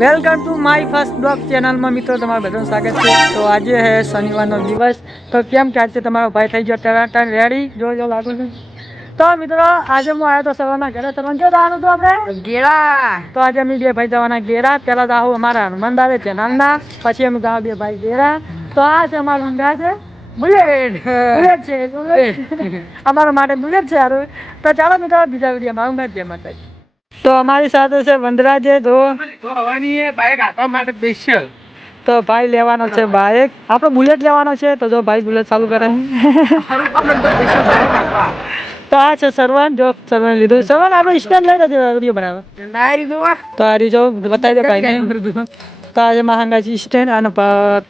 Welcome to my first blog ચેનલમાં મિત્રો તમારું બધાનું સ્વાગત છે. તો આજે છે શનિવારનો દિવસ. તો કેમ કે આજે તમારો ભાઈ થઈ ગયો ટરાટન રેડી જો લાગુ છે. તો મિત્રો આજે હું આવ્યો તો સવારના ઘરે સવારમાં જો જવાનું હતું આપણે ગેરા. તો આજે અમે બે ભાઈ જવાના ગેરા. પહેલા તો આવું અમારા હનુમાન દાદે છે નાના, પછી અમે ગાવ બે ભાઈ ગેરા. તો આ છે અમારું હંગા છે બુલેટ છે અમારા માટે બુલેટ છે સારું. તો ચાલો મિત્રો બીજા વિડીયોમાં ઊંઘા છે માટે. તો અમારી સાથે છે વંદરાજે તો બાઇક આપવા માટે સ્પેશિયલ. તો ભાઈ લેવાનો છે બાઇક, આપણો બુલેટ લેવાનો છે. તો જો ભાઈ બુલેટ ચાલુ કરે. તો આ છે સરવન, જો સરવન લીધું. સરવન આપણે સ્ટેન્ડ લઈ નથી વિડીયો બનાવે. તો આ રીજો બતાવી દે ભાઈને. તો આજે મહાંગા છે સ્ટેન્ડ અને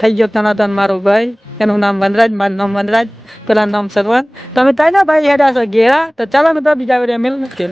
થઈ ગયો તનાતન મારો ભાઈ. એનું નામ વનરાજ, મારું નામ વનરાજ, પેલા નામ સરવન. તમે તઈ ભાઈ હેડા છો ઘેરા. તો ચાલો મિત્રો બીજા વિડીયો મેલ નથી.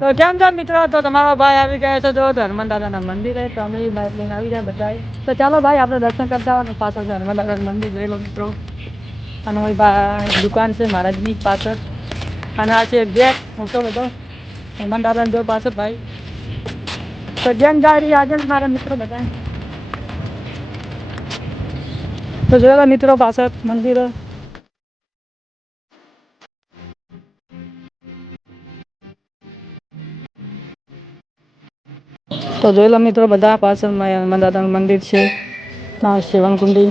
તો કેમ છો મિત્રો? તો તમારો ભાઈ આવી ગયા છે જો હનુમાન દાદાના મંદિરે. તો અમે બાઇક લઈને આવી જાય બધા. તો ચાલો ભાઈ આપણે દર્શન કરતા હોય પાછળ છે હનુમાન દાદાનું મંદિર જોઈ લો મિત્રો. અને ભાઈ દુકાન છે મહારાજની પાછળ. અને આ છે ગેટ મોટો બધો હનુમાન દાદાને જો પાછળ ભાઈ. તો જેમ જાય આજે મારા મિત્રો બધા. તો જોયેલા મિત્રો પાછળ મંદિર. તો જોઈ લો મિત્રો બધા પાછળ હનુમાન દાદાનું મંદિર છે. શિવમ કુંડી.